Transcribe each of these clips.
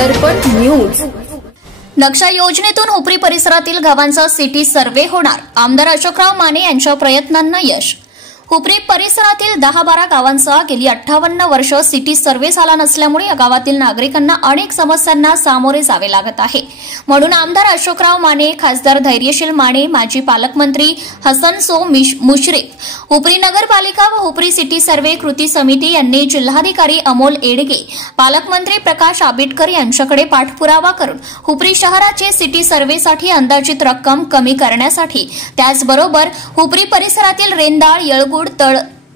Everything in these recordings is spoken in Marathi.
दर्पण न्यूज। नक्षा योजनेतून हुपरी परिसरातील गावांचा सिटी सर्व्हे होणार, आमदार अशोकराव माने यांच्या प्रयत्नांना यश। हुपरी परिसरातील 10-12 गावांचा गेली 58 वर्ष सिटी सर्व्हे झाला नसल्यामुळे या गावातील नागरिकांना अनेक समस्यांना सामोरे जावे लागत आहे। म्हणून आमदार अशोकराव माने, खासदार धैर्यशील माने, माजी पालकमंत्री हसनसो मुश्रीफ, हुपरी नगरपालिका व हुपरी सिटी सर्व्हे कृती समिती यांनी जिल्हाधिकारी अमोल येडगे, पालकमंत्री प्रकाश आबिटकर यांच्याकडे पाठपुरावा करून हुपरी शहराचे सिटी सर्व्हेसाठी अंदाजित रक्कम कमी करण्यासाठी, त्याचबरोबर हुपरी परिसरातील रेंदाळ, येळगुड,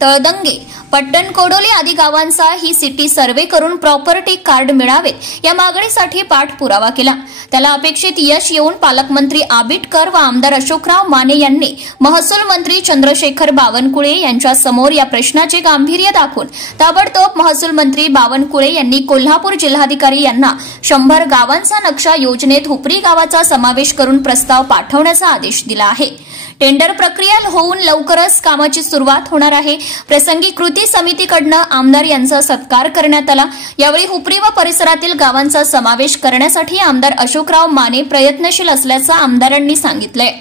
तळदंगे, पट्टण कोडोली आदी गावांचा ही सिटी सर्व्हे करून प्रॉपर्टी कार्ड मिळावेत या मागणीसाठी पाठपुरावा केला। त्याला अपेक्षित यश येऊन पालकमंत्री आबिटकर व आमदार अशोकराव माने यांनी महसूल मंत्री चंद्रशेखर बावनकुळे यांच्या समोर या प्रश्नाचे गांभीर्य दाखवून ताबडतोब महसूल मंत्री बावनकुळे यांनी कोल्हापूर जिल्हाधिकारी यांना 100 गावांचा नक्षा योजनेत हुपरी गावाचा समावेश करून प्रस्ताव पाठवण्याचा आदेश दिला आहे। टेंडर प्रक्रिया होऊन लवकरच कामाची सुरुवात होणार आहे। प्रसंगी कृती समितीकडून आमदार यांचा सत्कार करण्यात आला। यावेळी हुपरी व परिसरातील गावांचा समावेश करण्यासाठी आमदार अशोकराव माने प्रयत्नशील असल्याचं आमदारांनी सांगितलंय।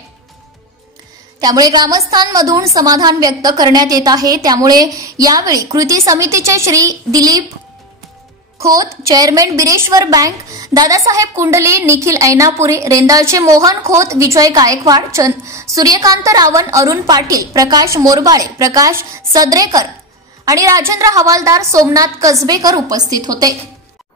त्यामुळे ग्रामस्थांमधून समाधान व्यक्त करण्यात येत आहे। त्यामुळे यावेळी कृती समितीचे श्री दिलीप खोत, चेअरमॅन बिरेश्वर बँक, दादासाहेब कुंडले, निखिल ऐनापुरे, रेंदाळचे मोहन खोत, विजय गायकवाड, सूर्यकांत रावण, अरुण पाटील, प्रकाश मोरबाळे, प्रकाश सदरेकर आणि राजेंद्र हवालदार, सोमनाथ कसबेकर उपस्थित होते।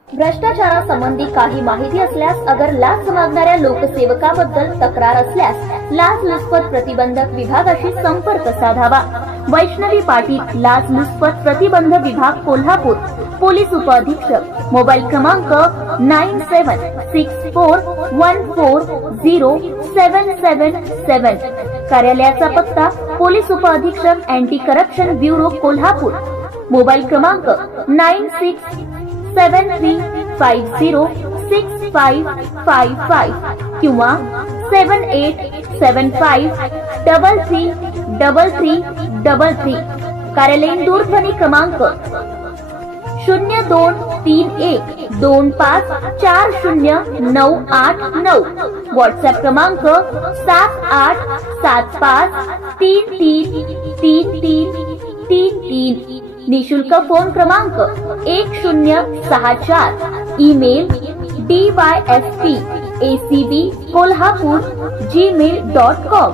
भ्रष्टाचारासंबंधी काही माहिती असल्यास अगर लाच मागणाऱ्या लोकसेवकाबद्दल तक्रार असल्यास लाचलुचपत प्रतिबंधक विभागाशी संपर्क साधावा। वैष्णवी पाटील, लाचलुचपत प्रतिबंधक विभाग, कोल्हापूर, पोलीस उपअधीक्षक, मोबाईल क्रमांक 9764140777। कार्यालयाचा पत्ता पोलीस उपअधीक्षक, anti corruption bureau, Kolhapur. Mobile क्रमांक 9673506555 किंवा 7875333333। कार्यालयीन दूरध्वनी क्रमांक 0231254098 व्हॉट्सअप क्रमांक 7875333333। निशुल्क फोन क्रमांक 1064। Email dyspacb kolhapur@gmail.com।